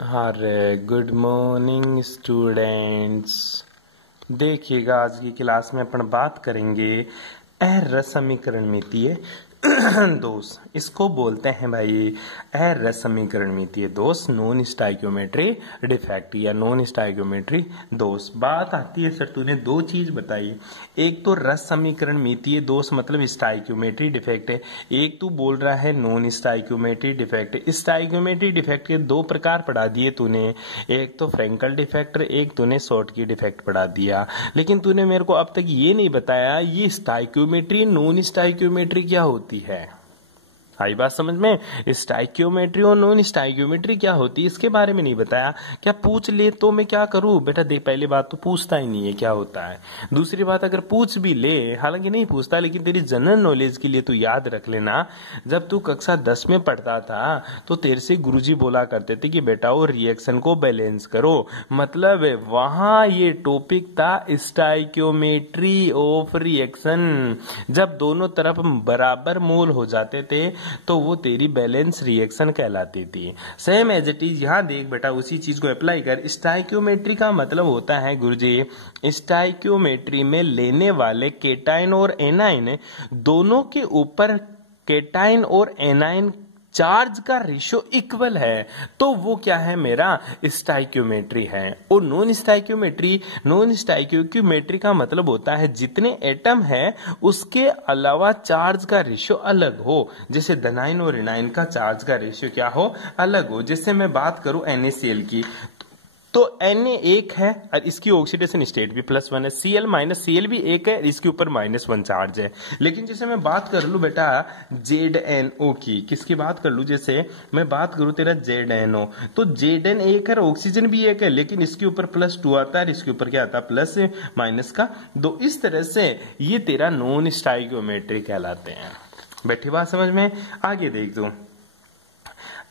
अरे good morning students. देखिएगा आज की क्लास में अपन बात करेंगे अरस समीकरणमितीय दोष। इसको बोलते हैं भाई अरस समीकरणमितीय दोष, नॉन स्टाइक्योमेट्री डिफेक्ट या नॉन स्टाइक्योमेट्री दोष। बात आती है सर तूने दो चीज बताई, एक तो रस समीकरणमितीय दोष मतलब स्टाइक्योमेट्री डिफेक्ट है, एक तू बोल रहा है non stoichiometry defect. Stoichiometry defect के दो प्रकार पढ़ा दिए तूने, एक तो फ्रेंकल डिफेक्ट, एक तूने शॉर्टकी डिफेक्ट पढ़ा दिया। लेकिन तूने मेरे को अब तक ये नहीं बताया ये स्टाइक्योमेट्री नॉन स्टाइक्योमेट्री क्या होती है। आई बात समझ में? स्टाइक्योमेट्री और नॉन स्टाइक्योमेट्री क्या होती है इसके बारे में नहीं बताया। क्या पूछ ले तो मैं क्या करूं बेटा? देख पहली बात तो पूछता ही नहीं है क्या होता है, दूसरी बात अगर पूछ भी ले, हालांकि नहीं पूछता लेकिन तेरी जनरल नॉलेज के लिए तू याद रख लेना, जब तू कक्षा 10 में पढ़ता था तो तेरे से गुरुजी बोला करते थे कि बेटा वो रिएक्शन को बैलेंस करो, मतलब वहां ये टॉपिक था स्टाइक्योमेट्री ऑफ रिएक्शन। जब दोनों तरफ बराबर मोल हो जाते थे तो वो तेरी बैलेंस रिएक्शन कहलाती थी। सेम एज इट इज यहां देख बेटा, उसी चीज को अप्लाई कर। स्टाइक्योमेट्री का मतलब होता है गुरुजी, स्टाइक्योमेट्री में लेने वाले केटाइन और एनाइन दोनों के ऊपर केटाइन और एनाइन चार्ज का रेशियो इक्वल है, तो वो क्या है मेरा स्टाइक्योमेट्री है। और नॉन स्टाइक्योमेट्री का मतलब होता है जितने एटम है उसके अलावा चार्ज का रेशियो अलग हो, जैसे धनाइन और ऋणाइन का चार्ज का रेशियो क्या हो, अलग हो। जैसे मैं बात करूं NaCl की, तो Na एक है और इसकी ऑक्सीडेशन स्टेट भी +1 है, Cl माइनस Cl भी एक है, इसके ऊपर -1 चार्ज है। लेकिन जैसे मैं बात कर लूं बेटा ZnO की, किसकी बात कर लूं, जैसे मैं बात करूं तेरा ZnO, तो Zn एक है, ऑक्सीजन भी एक है, लेकिन इसके ऊपर +2 आता है, इसके ऊपर क्या आता है प्लस माइनस का 2। इस तरह से ये तेरा नॉन स्टाइक्योमेट्री कहलाते हैं। बैठी बात समझ में? आगे देख दो,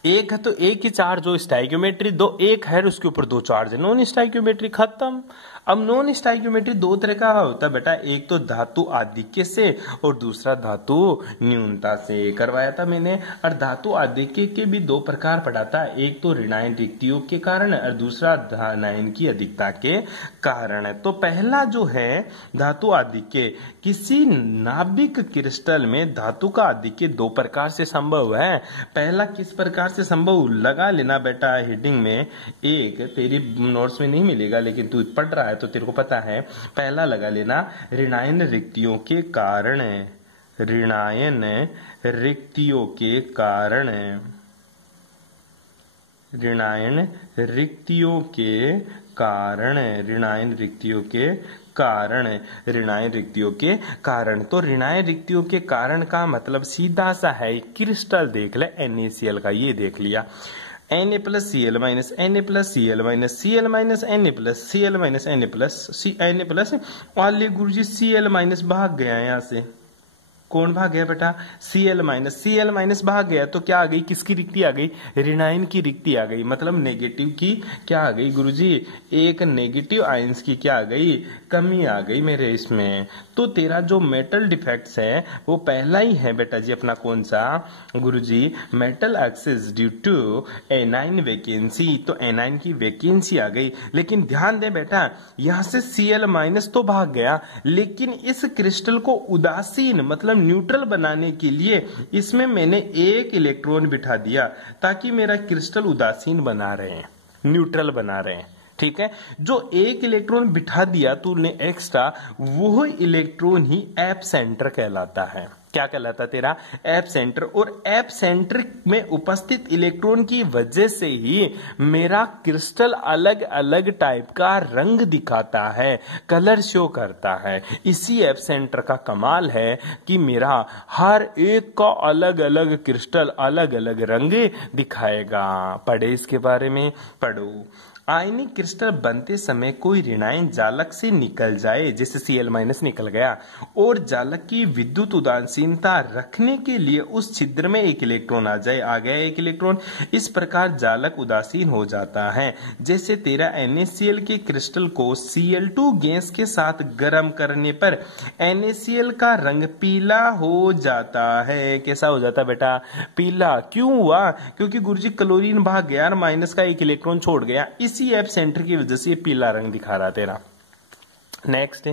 एक है तो एक ही चार्ज हो, स्टाइक्योमेट्री दो, एक है उसके ऊपर दो चार्ज है, नॉन स्टाइक्योमेट्री खत्म। अब नॉन स्टाइक्योमेट्री दो तरह का होता है बेटा, एक तो धातु आधिक्य से और दूसरा धातु न्यूनता से करवाया था मैंने। और धातु आधिक्य के भी दो प्रकार पढ़ा था, एक तो ऋणायन रिक्तियोग के कारण और दूसरा धनायन की अधिकता के कारण है। तो पहला जो है धातु आधिक्य, किसी नाभिक क्रिस्टल में धातु का आधिक्य दो प्रकार से संभव है। पहला किस प्रकार से संभव, लगा लेना बेटा हेडिंग में, एक तेरी नोट्स में नहीं मिलेगा लेकिन तू पढ़ रहा है तो तेरे को पता है। पहला लगा लेना ऋणायन रिक्तियों के कारण, ऋणायन रिक्तियों के कारण, ऋणायन रिक्तियों के कारण, ऋणायन रिक्तियों के कारण, ऋणायन रिक्तियों के कारण। तो ऋणायन रिक्तियों के कारण का मतलब सीधा सा है, क्रिस्टल देख ले NaCl का, ये देख लिया Na plus Cl minus Na plus Cl minus Cl minus Na plus Cl minus Na plus वाले गुरुजी Cl माइनस भाग गया यहाँ से, कौन भाग गया बेटा? Cl माइनस भाग गया, तो क्या आ गई, किसकी रिक्ति आ गई? ऋणायन की रिक्ति आ गई, मतलब नेगेटिव की क्या आ गई गुरुजी, एक नेगेटिव आयंस की क्या आ गई, कमी आ गई मेरे इसमें। तो तेरा जो मेटल डिफेक्ट्स है वो पहला ही है बेटा जी अपना, कौन सा गुरुजी, metal oxide due to anion vacancy. तो एनाइन की वैकेंसी आ गई, लेकिन ध्यान दे बेटा यहां से Cl माइनस तो भाग गया, लेकिन इस क्रिस्टल को उदासीन मतलब न्यूट्रल बनाने के लिए इसमें मैंने एक इलेक्ट्रॉन बिठा दिया ताकि मेरा क्रिस्टल उदासीन बना रहे, न्यूट्रल बना रहे। ठीक है, जो एक इलेक्ट्रॉन बिठा दिया तूने एक्स्ट्रा, वो इलेक्ट्रॉन ही एप सेंटर कहलाता है। क्या कहलाता तेरा? App centre. और एप सेंटर में उपस्थित इलेक्ट्रॉन की वजह से ही मेरा क्रिस्टल अलग अलग टाइप का रंग दिखाता है, कलर शो करता है। इसी एप सेंटर का कमाल है कि मेरा हर एक का अलग अलग क्रिस्टल अलग अलग रंग दिखाएगा। पढ़े इसके बारे में, पढ़ो। आयनिक क्रिस्टल बनते समय कोई ऋणायन जालक से निकल जाए, जैसे Cl- निकल गया, और जालक की विद्युत उदासीनता रखने के लिए उस छिद्र में एक इलेक्ट्रॉन आ जाए, आ गया एक इलेक्ट्रॉन, इस प्रकार जालक उदासीन हो जाता है। जैसे तेरा NaCl के क्रिस्टल को Cl2 गैस के साथ गर्म करने पर NaCl का रंग पीला हो जाता है। कैसा हो जाता है बेटा? पीला। क्यों हुआ? क्योंकि गुरुजी क्लोरीन भाग गया और माइनस का एक इलेक्ट्रॉन छोड़ गया, इसी एप सेंटर की वजह से ये पीला रंग दिखा रहा तेरा। नेक्स्ट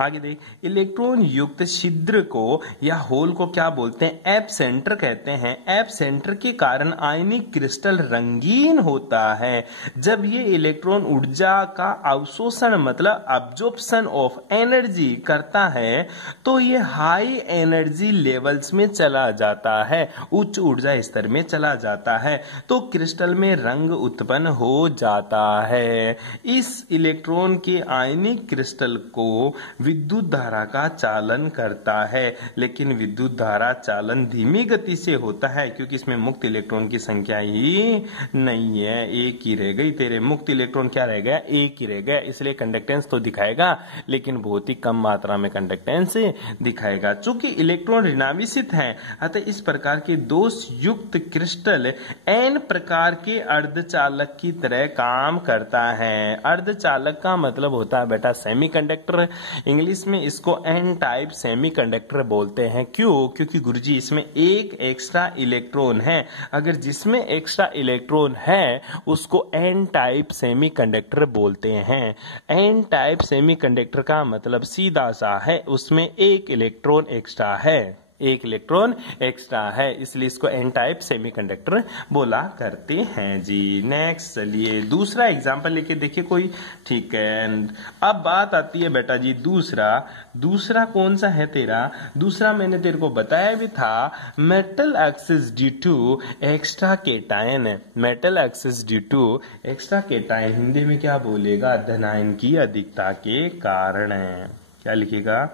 आगे देख, इलेक्ट्रॉन युक्त छिद्र को या होल को क्या बोलते हैं? एप सेंटर कहते हैं। एप सेंटर के कारण आयनिक क्रिस्टल रंगीन होता है। जब ये इलेक्ट्रॉन ऊर्जा का अवशोषण मतलब अब्जॉर्प्शन ऑफ एनर्जी करता है तो ये हाई एनर्जी लेवल्स में चला जाता है, उच्च ऊर्जा स्तर में चला जाता है, तो क्रिस्टल में रंग उत्पन्न हो जाता है। इस इलेक्ट्रॉन के आयनिक क्रिस्टल को विद्युत धारा का चालन करता है, लेकिन विद्युत धारा चालन धीमी गति से होता है क्योंकि इसमें मुक्त इलेक्ट्रॉन की संख्या ही नहीं है, एक ही रह गई। तेरे मुक्त इलेक्ट्रॉन क्या रह गया? एक ही रह गया, इसलिए कंडक्टेंस तो दिखाएगा लेकिन बहुत ही कम मात्रा में कंडक्टेंस दिखाएगा। चूंकि इलेक्ट्रॉन ऋणावेशित है अतः इस प्रकार के दोष युक्त क्रिस्टल एन प्रकार के अर्धचालक की तरह काम करता है। अर्धचालक का मतलब होता है बेटा सेमी कंडक्टर, इंग्लिश में इसको एन टाइप सेमी कंडक्टर बोलते हैं। क्यों? क्योंकि गुरुजी इसमें एक एक्स्ट्रा इलेक्ट्रॉन है, अगर जिसमें एक्स्ट्रा इलेक्ट्रॉन है उसको एन टाइप सेमी कंडक्टर बोलते हैं। एन टाइप सेमी कंडक्टर का मतलब सीधा सा है, उसमें एक इलेक्ट्रॉन एक्स्ट्रा है, एक इलेक्ट्रॉन एक्स्ट्रा है, इसलिए इसको एन टाइप सेमीकंडक्टर बोला करते हैं जी। नेक्स्ट चलिए दूसरा एग्जांपल लेके देखिए कोई। ठीक है, अब बात आती है बेटा जी दूसरा कौन सा है तेरा? दूसरा मैंने तेरे को बताया भी था, metal excess due to extra cation. Metal excess due to extra cation Hindi में क्या बोलेगा? धनायन की अधिकता के कारण है। क्या लिखेगा?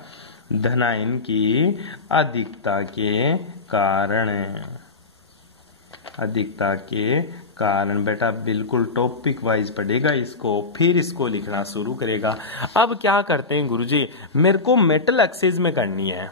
धनायन की अधिकता के कारण, अधिकता के कारण। बेटा बिल्कुल टॉपिक वाइज पढ़ेगा इसको, फिर इसको लिखना शुरू करेगा। अब क्या करते हैं गुरुजी, मेरे को मेटल एक्सिस में करनी है,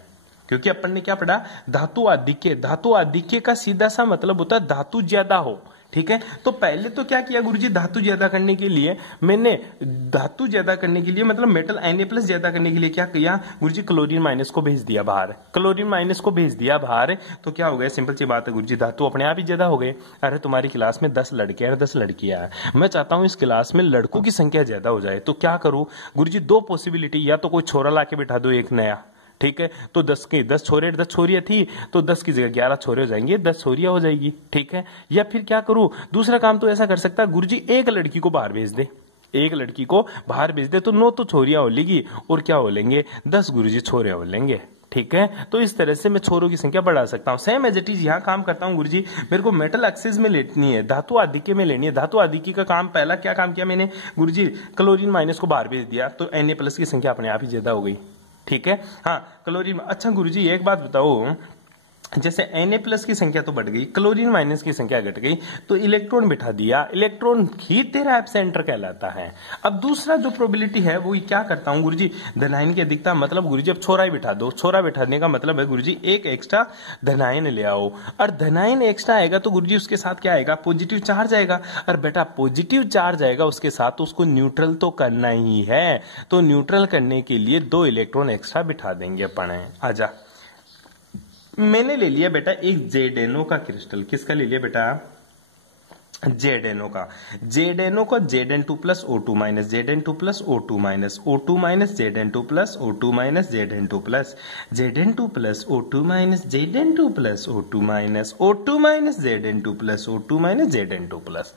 क्योंकि अपन ने क्या पढ़ा? धातु आधिक्य। धातु आधिक्य का सीधा सा मतलब होता है धातु ज्यादा हो। ठीक है, तो पहले तो क्या किया गुरुजी, धातु ज्यादा करने के लिए मैंने धातु ज्यादा करने के लिए मतलब मेटल Na+ ज्यादा करने के लिए क्या किया गुरुजी? क्लोरीन माइनस को भेज दिया बाहर। क्लोरीन माइनस को भेज दिया बाहर तो क्या हो गया? सिंपल सी बात है गुरुजी, धातु अपने आप ही ज्यादा हो गए। अरे तुम्हारी क्लास में 10 लड़के हैं, 10 लड़कियां हैं, मैं चाहता हूं इस क्लास में लड़कों की संख्या ज्यादा हो जाए, तो क्या करूं गुरुजी? 2 पॉसिबिलिटी, या तो कोई छोरा ला के बिठा दो एक नया, ठीक है, तो 10 के 10 छोरे 10 छोरियां थी तो 10 की जगह 11 छोरे हो जाएंगे, 10 छोरियां हो जाएगी। ठीक है, या फिर क्या करूं? दूसरा काम तो ऐसा कर सकता है गुरुजी, एक लड़की को बाहर भेज दे, एक लड़की को बाहर भेज दे तो 9 तो छोरियां हो लेगी और क्या हो लेंगे? 10 गुरुजी छोरे हो लेंगे। ठीक है, तो इस तरह से मैं छोरों की संख्या बढ़ा सकता हूं। सेम एज इट इज यहां काम करता हूं गुरुजी, मेरे को मेटल एक्सिस में लेनी है, धातु आधिक्य में लेनी है। धातु आधिक्य का काम पहला क्या काम किया मैंने गुरुजी? क्लोरीन माइनस को बाहर भेज दिया तो Na+ की संख्या अपने आप ही ज्यादा हो गई। ठीक है, हाँ क्लोरीन। अच्छा गुरुजी एक बात बताओ, जैसे Na+ की संख्या तो बढ़ गई, क्लोरीन माइनस की संख्या घट गई, तो इलेक्ट्रॉन बिठा दिया, इलेक्ट्रॉन ही तेरा एप सेंटर कहलाता है। अब दूसरा जो प्रोबेबिलिटी है वो क्या करता हूं गुरुजी? धनायन की अधिकता मतलब गुरुजी अब छोरा ही बिठा दो। छोरा बिठाने का मतलब है गुरुजी एक एक्स्ट्रा धनायन ले आओ, और धनायन एक्स्ट्रा आएगा तो गुरुजी उसके साथ क्या आएगा? पॉजिटिव चार्ज आएगा, और बेटा पॉजिटिव चार्ज आएगा उसके साथ तो उसको न्यूट्रल तो करना ही है, तो न्यूट्रल करने के लिए 2 इलेक्ट्रॉन एक्स्ट्रा बिठा देंगे अपन। आजा, मैंने ले लिया बेटा एक ZnO का क्रिस्टल। किसका ले लिया बेटा? ZnO का। ZnO का Zn2+ O2- Zn2+ O2- O2- Zn2+ O2- Zn2+, Zn2+ O2- Zn2+ O2- O2- Zn2+ O2- Zn2+।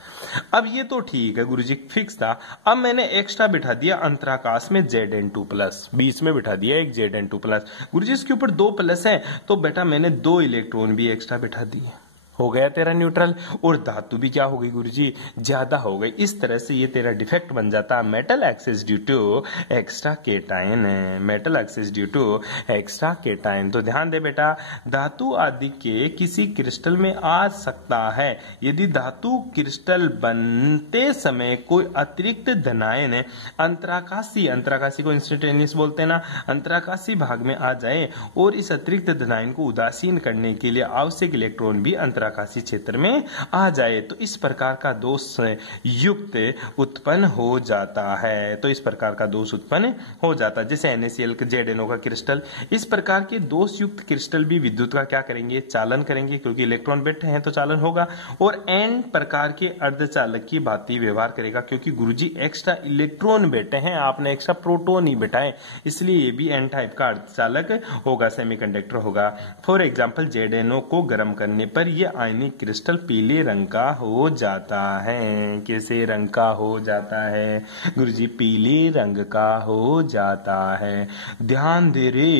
अब ये तो ठीक है गुरुजी, फिक्स था। अब मैंने एक्स्ट्रा बिठा दिया अंतराकाश में Zn2+, बीच में बिठा दिया एक Zn2+। गुरुजी इसके ऊपर 2 प्लस है तो बेटा मैंने 2 इलेक्ट्रॉन भी एक्स्ट्रा बिठा दिए। हो गया तेरा न्यूट्रल, और धातु भी क्या हो गई गुरुजी, ज्यादा हो गई। इस तरह से ये तेरा डिफेक्ट बन जाता है metal excess due to extra cation है, metal excess due to extra cation. तो ध्यान दे बेटा, धातु आदि के किसी क्रिस्टल में आ सकता है यदि धातु क्रिस्टल बनते समय कोई अतिरिक्त धनायन अंतराकाशी, अंतराकाशी को इंस्टेंटेनियस बोलते हैं ना, अंतराकाशी भाग में आ जाए और इस अतिरिक्त धनायन को उदासीन करने के लिए आवश्यक इलेक्ट्रॉन भी अंतराकाशी क्षेत्र में आ जाए, तो इस प्रकार का दोष युक्त उत्पन्न हो जाता है। तो इस प्रकार का दोष उत्पन्न हो जाता है, जैसे NaCl ZNO का क्रिस्टल। इस प्रकार के दोष युक्त क्रिस्टल भी विद्युत का क्या करेंगे, चालन करेंगे, क्योंकि इलेक्ट्रॉन बैठे हैं तो चालन होगा। और N प्रकार के अर्धचालक की भांति व्यवहार करेगा, क्योंकि गुरुजी एक्स्ट्रा इलेक्ट्रॉन बैठे हैं, आपने एक्स्ट्रा प्रोटॉन ही बैठाए, इसलिए ये भी N टाइप का अर्धचालक होगा, सेमीकंडक्टर होगा। फॉर एग्जाम्पल ZNO को गर्म करने पर यह आयनिक क्रिस्टल पीले रंग का हो जाता है। कैसे रंग का हो जाता है गुरुजी, पीले रंग का हो जाता है। ध्यान दे रे,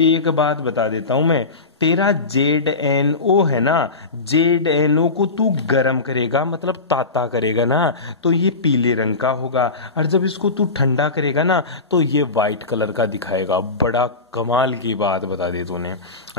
एक बात बता देता हूं मैं, तेरा ZNO है ना, ZNO को तू गर्म करेगा मतलब ताता करेगा ना, तो ये पीले रंग का होगा, और जब इसको तू ठंडा करेगा ना तो ये व्हाइट कलर का दिखाएगा। बड़ा कमाल की बात बता दी तूने।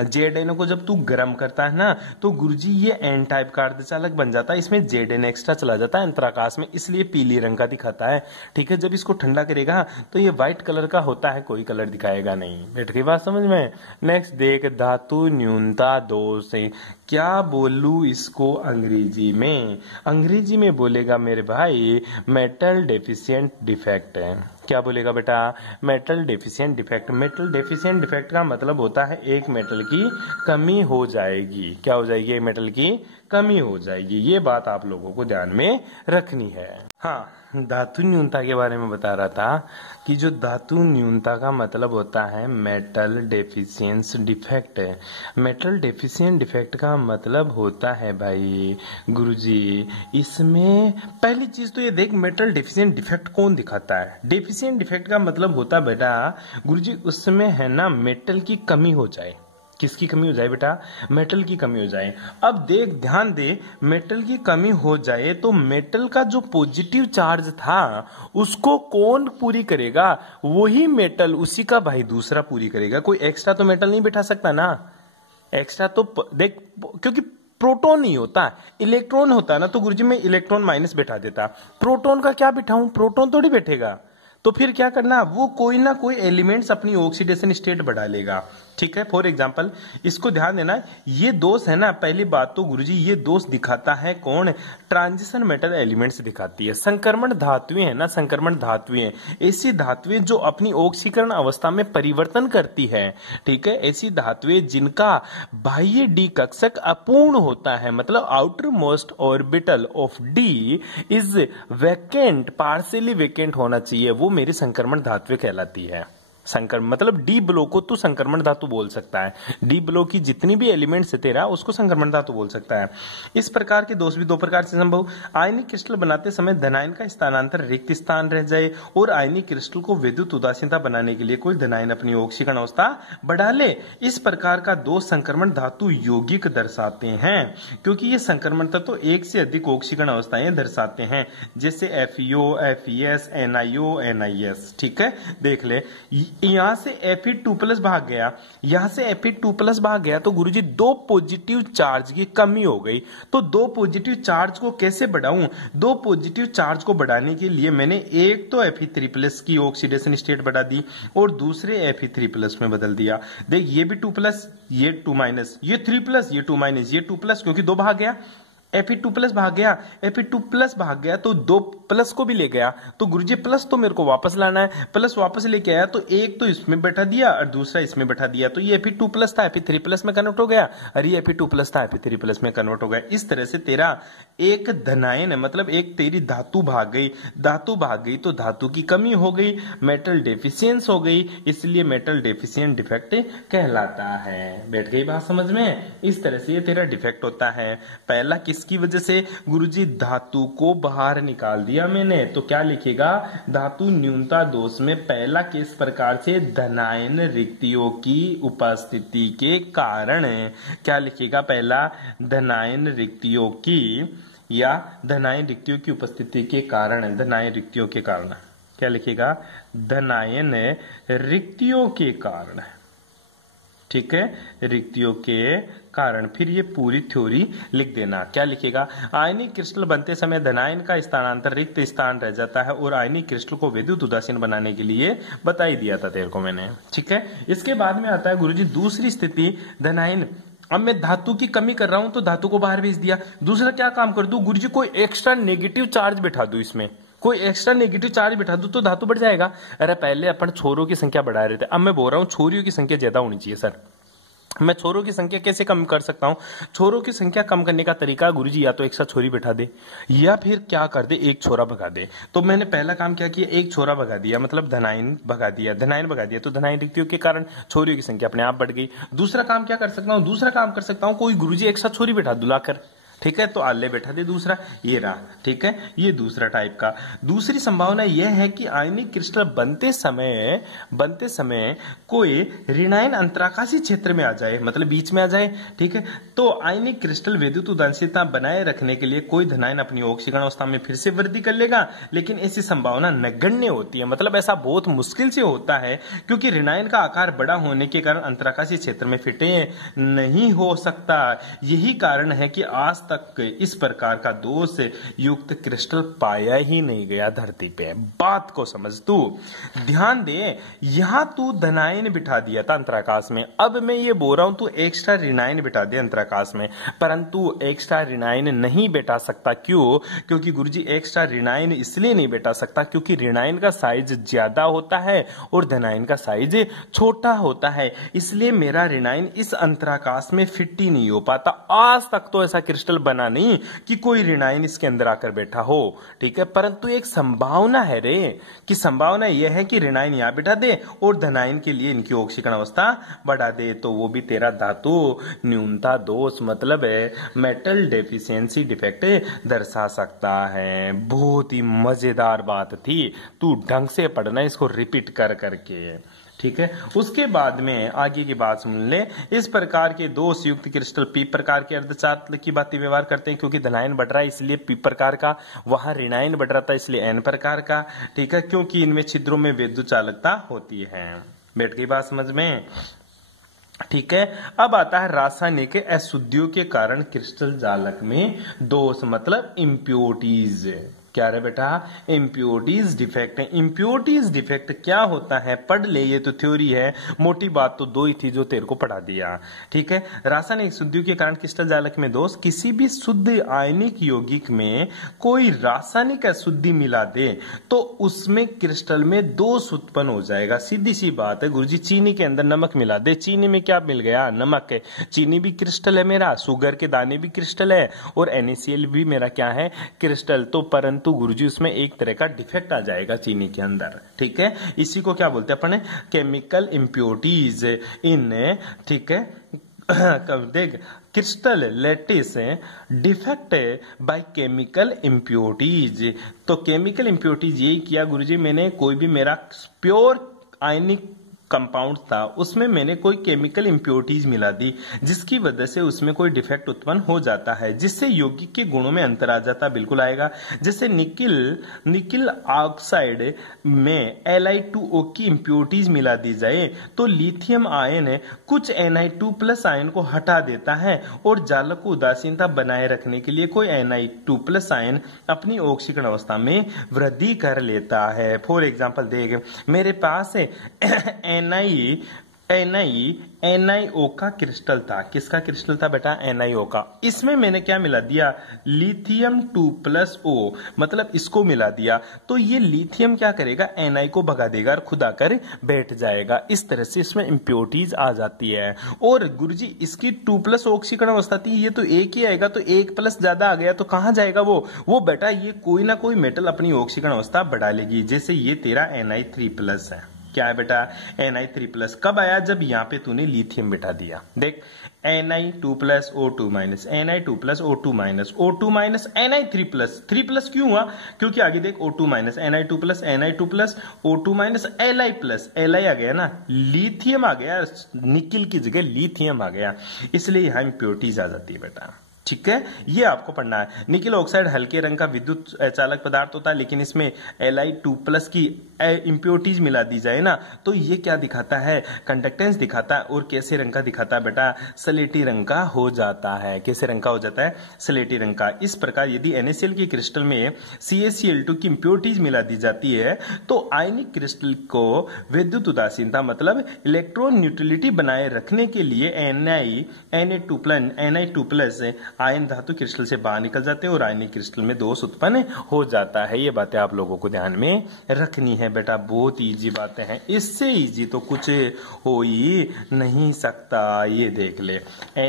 ZNO को जब तू गर्म करता है ना तो गुरुजी ये N टाइप का अर्धचालक बन जाता है, इसमें ZN एक्स्ट्रा चला जाता है अंतराकाश में, इसलिए पीले रंग का दिखाता है। ठीक है, जब इसको ठंडा करेगा तो ये व्हाइट कलर का होता है, कोई कलर दिखाएगा नहीं। बैठ गई बात समझ में। नेक्स्ट देख, धातु न्यूनता दोष है, क्या बोलू इसको अंग्रेजी में? अंग्रेजी में बोलेगा मेरे भाई मेटल डेफिशिएंट डिफेक्ट है। क्या बोलेगा बेटा? Metal deficient defect. Metal deficient defect का मतलब होता है एक मेटल की कमी हो जाएगी। क्या हो जाएगी? एक मेटल की कमी हो जाएगी। ये बात आप लोगों को ध्यान में रखनी है। हाँ, धातु न्यूनता के बारे में बता रहा था कि जो धातु न्यूनता का मतलब होता है मेटल डेफिशिएंस डिफेक्ट है। मेटल डेफिशिएंट डिफेक्ट का मतलब होता है भाई गुरुजी, इसमें पहली चीज तो ये देख, मेटल डेफिशिएंट डिफेक्ट कौन दिखाता है? डेफिशिएंट डिफेक्ट का मतलब होता है बेटा गुरुजी, उसमें है ना मेटल की कमी हो जाए। किसकी कमी हो जाए बेटा? मेटल की कमी हो जाए। अब देख, ध्यान दे, मेटल की कमी हो जाए तो मेटल का जो पॉजिटिव चार्ज था उसको कौन पूरी करेगा? वही मेटल उसी का भाई दूसरा पूरी करेगा। कोई एक्स्ट्रा तो मेटल नहीं बैठा सकता ना। एक्स्ट्रा तो देख, क्योंकि प्रोटॉन नहीं होता, इलेक्ट्रॉन होता है ना, तो गुरुजी मैं इलेक्ट्रॉन माइनस बैठा देता। प्रोटॉन का क्या बिठाऊं? प्रोटॉन थोड़ी बैठेगा। तो फिर क्या करना, वो कोई ना कोई एलिमेंट्स अपनी ऑक्सीडेशन स्टेट बढ़ा लेगा। ठीक है, फॉर एग्जांपल इसको ध्यान देना, ये दोष है ना, पहली बात तो गुरुजी ये दोष दिखाता है कौन? ट्रांजिशन मेटल एलिमेंट्स दिखाती है। संक्रमण धातुएं है ना, संक्रमण धातुएं, ऐसी धातुएं जो अपनी ऑक्सीकरण अवस्था में परिवर्तन करती है। ठीक है, ऐसी धातुएं जिनका बाह्य डी कक्षक अपूर्ण होता है, मतलब outer most orbital of D is vacant, partially vacant होना चाहिए, वो मेरी संक्रमण धातुएं कहलाती है। संक्रमण मतलब डी ब्लॉक को तू संक्रमण धातु बोल सकता है। डी ब्लॉक की जितनी भी एलिमेंट्स है तेरा, उसको संक्रमण धातु बोल सकता है। इस प्रकार के दोष भी दो प्रकार से संभव। आयनिक क्रिस्टल बनाते समय धनायन का स्थानांतर रिक्त स्थान रह जाए और आयनिक क्रिस्टल को विद्युत उदासीनता बनाने के लिए कोई धनायन अपनी ऑक्सीकरण अवस्था बढ़ा ले। इस प्रकार का दोष संक्रमण धातु यौगिक दर्शाते हैं, क्योंकि ये संक्रमण तत्व एक से अधिक ऑक्सीकरण अवस्थाएं दर्शाते हैं, जैसे FeO, FeS, NiO, NiS। ठीक है, देख ले, यहां से Fe2+ भाग गया, यहां से Fe2+ भाग गया, तो गुरुजी दो पॉजिटिव चार्ज की कमी हो गई। तो दो पॉजिटिव चार्ज को कैसे बढ़ाऊं? दो पॉजिटिव चार्ज को बढ़ाने के लिए मैंने एक तो Fe3+ की ऑक्सीडेशन स्टेट बढ़ा दी और दूसरे Fe3+ में बदल दिया। देख, ये भी 2+, ये 2-, ये 3+, ये 2-, ये 2+, क्योंकि दो भाग गया। Fe2+ भाग गया, Fe2+ भाग गया तो 2+ को भी ले गया। तो गुरुजी प्लस तो मेरे को वापस लाना है, प्लस वापस लेके आया तो एक तो इसमें बैठा दिया और दूसरा इसमें बैठा दिया। तो ये Fe2+ था, Fe3+ में कन्वर्ट हो गया, और ये Fe2+ था, Fe3+ में कन्वर्ट हो गया। इस तरह से तेरा एक धनायन है, मतलब एक तेरी धातु भाग गई। धातु भाग गई तो धातु की कमी हो गई, मेटल डेफिशिएंस हो गई, इसलिए मेटल डेफिशिएंट डिफेक्ट कहलाता है। बैठ गई बात समझ में? इस तरह से ये तेरा डिफेक्ट होता है। पहला किस जिसकी वजह से गुरुजी धातु को बाहर निकाल दिया मैंने, तो क्या लिखेगा, धातु न्यूनता दोष में पहला किस प्रकार से, धनायन रिक्तियों की उपस्थिति के कारण, क्या लिखेगा, पहला धनायन रिक्तियों की या धनायन रिक्तियों की उपस्थिति के कारण, धनायन रिक्तियों के कारण, क्या लिखेगा, धनायन रिक्तियों के कारण, ठीक है, रिक्तियों के कारण। फिर ये पूरी थ्योरी लिख देना, क्या लिखेगा, आयनिक क्रिस्टल बनते समय धनायन का स्थानांतर रिक्त स्थान रह जाता है और आयनिक क्रिस्टल को विद्युत उदासीन बनाने के लिए बता ही दिया था तेरे को मैंने, ठीक है। इसके बाद में आता है गुरुजी दूसरी स्थिति, धनायन, अब मैं धातु की कमी कर रहा हूं तो धातु को बाहर भेज दिया। दूसरा क्या काम कर दूं गुरुजी, कोई एक्स्ट्रा नेगेटिव चार्ज बिठा दूं, इसमें कोई एक्स्ट्रा नेगेटिव चार्ज बिठा दूं तो धातु बढ़ जाएगा। अरे पहले अपन छोरों की संख्या बढ़ा रहे थे, अब मैं बोल रहा हूं छोरियों की संख्या ज्यादा होनी चाहिए सर। मैं छोरों की संख्या कैसे कम कर सकता हूं, छोरों की संख्या कम करने का तरीका गुरुजी या तो एक्स्ट्रा छोरी बिठा दे या फिर क्या कर दे, एक छोरा भगा दे। तो मैंने पहला काम क्या किया, एक छोरा भगा दिया, मतलब धनायन भगा दिया, धनायन भगा दिया तो धनायन रिक्तियों के कारण छोरियों की संख्या अपने आप बढ़ गई। दूसरा काम क्या कर सकता हूं, दूसरा काम कर सकता हूं कोई गुरुजी एक्स्ट्रा छोरी बिठा दुलाकर, ठीक है, तो आले बैठा दे दूसरा, ये रहा, ठीक है, ये दूसरा टाइप का। दूसरी संभावना यह है कि आयनिक क्रिस्टल बनते समय कोई ऋणायन अंतराकाशी क्षेत्र में आ जाए, मतलब बीच में आ जाए, ठीक है। तो आयनिक क्रिस्टल विद्युत उदासीनता बनाए रखने के लिए कोई धनायन अपनी ऑक्सीकरण अवस्था में फिर से वृद्धि कर लेगा, लेकिन ऐसी संभावना नगण्य होती है, मतलब ऐसा बहुत मुश्किल से होता है, क्योंकि ऋणायन का आकार बड़ा होने के कारण अंतराकाशी क्षेत्र में फिटे नहीं हो सकता। यही कारण है कि आज तक इस प्रकार का दोष युक्त क्रिस्टल पाया ही नहीं गया धरती पे। बात को समझ तू, ध्यान दे, यहां तू धनायन बिठा दिया था अंतराकाश में, अब मैं ये बोल रहा हूं तू एक्स्ट्रा ऋणायन बिठा दे अंतराकाश में, परंतु एक्स्ट्रा ऋणायन नहीं बैठा सकता। क्यों, क्योंकि गुरुजी एक्स्ट्रा ऋणायन इसलिए नहीं बैठा सकता क्योंकि ऋणायन का साइज ज्यादा होता है और धनायन का साइज छोटा होता है, इसलिए मेरा ऋणायन इस अंतराकाश में फिट ही नहीं हो पाता। आज तक तो ऐसा क्रिस्टल बना नहीं कि कोई ऋणायन इसके अंदर आकर बैठा हो, ठीक है, परंतु एक संभावना है रे, कि संभावना यह है कि ऋणायन यहां बिठा दे और धनायन के लिए इनकी ऑक्सीकरण अवस्था बढ़ा दे, तो वो भी तेरा धातु न्यूनता दोष, मतलब है मेटल डेफिशिएंसी डिफेक्ट दर्शा सकता है। बहुत ही मजेदार बात थी, तू ढंग से पढ़ना, इसको रिपीट कर करके, ठीक है। उसके बाद में आगे की बात सुन ले, इस प्रकार के दोष युक्त क्रिस्टल पी प्रकार के अर्धचालक की बात व्यवहार करते हैं, क्योंकि धनायन बढ़ रहा है इसलिए पी प्रकार का, वहां ऋणायन बढ़ रहा था इसलिए एन प्रकार का, ठीक है, क्योंकि इनमें छिद्रों में विद्युत चालकता होती है। बैठ गई बात समझ में, ठीक है। अब आता है रासायनिक अशुद्धियों के कारण क्रिस्टल जालक में दोष, मतलब इम्प्योरिटीज। क्या रे बेटा, इम्प्योरिटीज डिफेक्ट है। इम्प्योरिटीज डिफेक्ट क्या होता है, पढ़ ले, ये तो थ्योरी है, मोटी बात तो दो ही थी जो तेरे को पढ़ा दिया, ठीक है। रासायनिक अशुद्धियों के कारण क्रिस्टल जालक में दोष, किसी भी शुद्ध आयनिक यौगिक में कोई रासायनिक अशुद्धि मिला दे तो उसमें क्रिस्टल में दोष उत्पन्न हो जाएगा। सीधी सी बात है गुरुजी, चीनी के अंदर नमक मिला दे, चीनी में क्या मिल गया, नमक है, चीनी भी क्रिस्टल है मेरा, शुगर के दाने भी क्रिस्टल है और NaCl भी मेरा क्या है, क्रिस्टल। तो परंतु गुरुजी उसमें एक तरह का डिफेक्ट आ जाएगा चीनी के अंदर, ठीक है, इसी को क्या बोलते हैं अपन, केमिकल इम्प्योरिटीज इन, ठीक है, देख, crystal lattice defect by chemical impurities. तो केमिकल इम्प्योरिटीज यही किया गुरुजी मैंने, कोई भी मेरा प्योर आयनिक कंपाउंड था उसमें मैंने कोई केमिकल इम्प्योरिटीज मिला दी, जिसकी वजह से उसमें कोई डिफेक्ट उत्पन्न हो जाता है, जिससे यौगिक के गुणों में अंतर आ जाता, बिल्कुल आएगा। जैसे निकिल ऑक्साइड में Li2O की इम्प्योरिटीज मिला दी जाए तो लिथियम आयन कुछ Ni2+ आयन को हटा देता है और जालक को उदासीनता बनाए रखने के लिए कोई Ni2+ आयन अपनी ऑक्सीकरण अवस्था में वृद्धि कर लेता है। फॉर एग्जाम्पल देख, मेरे पास NiO का क्रिस्टल था, किसका क्रिस्टल था बेटा, NiO का। इसमें मैंने क्या मिला दिया, लिथियम 2+O, मतलब इसको मिला दिया, तो ये लिथियम क्या करेगा, Na को भगा देगा और खुद आकर बैठ जाएगा। इस तरह से इसमें इम्प्योरिटीज आ जाती है। और गुरुजी इसकी 2+ ऑक्सीकरण अवस्था थी, ये तो एक ही आएगा, तो 1+ ज्यादा आ गया तो कहां जाएगा वो बेटा, ये कोई ना कोई मेटल अपनी ऑक्सीकरण अवस्था बढ़ा लेगी। जैसे ये तेरा Ni3+ है, क्या है बेटा, Ni3+। कब आया, जब यहाँ पे तूने लिथियम बिठा दिया। देख Na2 plus O2 minus, Na2 plus O2 minus, O2 minus Na3 plus, 3 plus क्यों हुआ? क्योंकि आगे देख O2 minus Na2 plus O2 minus Li plus, Li आ गया ना, लिथियम आ गया, निकिल की जगह लिथियम आ गया, इसलिए यहां इम्प्योरिटीज आ जाती है बेटा। ठीक है, ये आपको पढ़ना है। निकिल ऑक्साइड हल्के रंग का विद्युत चालक पदार्थ होता है, लेकिन इसमें Li2 प्लस की इम्प्योरिटीज मिला दी जाए ना, तो ये क्या दिखाता है? कंडक्टेंस दिखाता है। और कैसे रंग का दिखाता है बेटा? स्लेटी रंग का हो जाता है। कैसे रंग का हो जाता है? स्लेटी रंग का। इस प्रकार यदि NaCl की क्रिस्टल में CaCl2 की इम्प्योरिटीज मिला दी जाती है, तो आयनिक क्रिस्टल को विद्युत उदासीनता मतलब इलेक्ट्रॉन न्यूट्रलिटी बनाए रखने के लिए Na2 प्लस आयन धातु क्रिस्टल से बाहर निकल जाते हैं और आयनिक क्रिस्टल में दोष उत्पन्न हो जाता है। ये बातें आप लोगों को ध्यान में रखनी है बेटा, बहुत इजी बातें हैं, इससे इजी तो कुछ हो ही नहीं सकता। ये देख ले,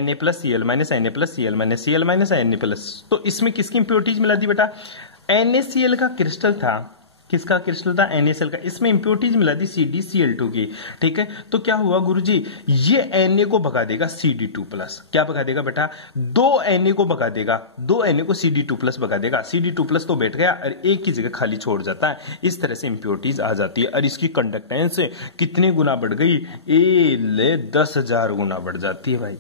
Na plus Cl minus, Na plus Cl minus, Cl minus Na plus, तो इसमें किसकी इंप्योरिटीज मिला दी बेटा? NaCl का क्रिस्टल था, किसका क्रिस्टल था? NaCl का, इसमें इंप्योरिटीज मिला दी CdCl2 की। ठीक है, तो क्या हुआ गुरुजी? ये Na को भगा देगा Cd2 प्लस, क्या भगा देगा बेटा? 2 Na को भगा देगा, 2 Na को Cd2 प्लस भगा देगा, Cd2 प्लस तो बैठ गया और एक की जगह खाली छोड़ जाता है। इस तरह से इंप्योरिटीज आ जाती है और इसकी कंडक्टेंस कितने गुना बढ़ गई? 10,000 गुना बढ़ जाती है भाई।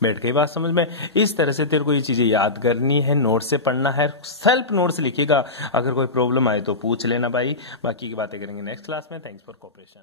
बैठ गई बात समझ में? इस तरह से तेरे को ये चीजें याद करनी है, नोट से पढ़ना है, सेल्फ नोट से लिखिएगा। अगर कोई प्रॉब्लम आए तो पूछ लेना भाई, बाकी की बातें करेंगे नेक्स्ट क्लास में। Thanks for cooperation.